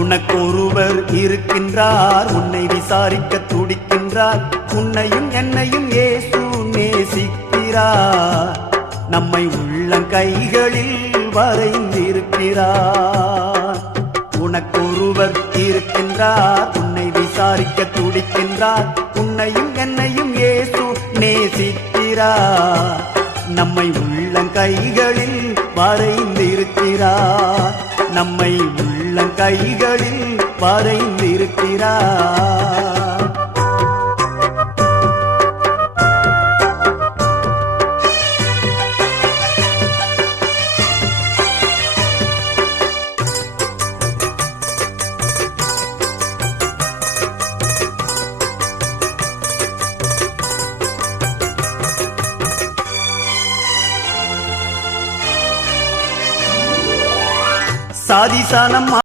உனக்கொருவர் இருக்கின்றார், உன்னை விசாரிக்க துடிக்கின்றார். உன்னையும் என்னையும் இயேசு நேசிக்கிறார், நம்மை உள்ளங்கைகளில் வரைந்திருக்கிறார். உனக்கொருவர் இருக்கின்றார், உன்னை விசாரிக்க துடிக்கின்றார். உன்னையும் என்னையும் இயேசு நேசிக்கிறார், நம்மை உள்ளங்கைகளில் வரைந்திருக்கிறார். நம்மை உள்ளங்கைகளில் வரைந்திருக்கிறார். சாதிசானம்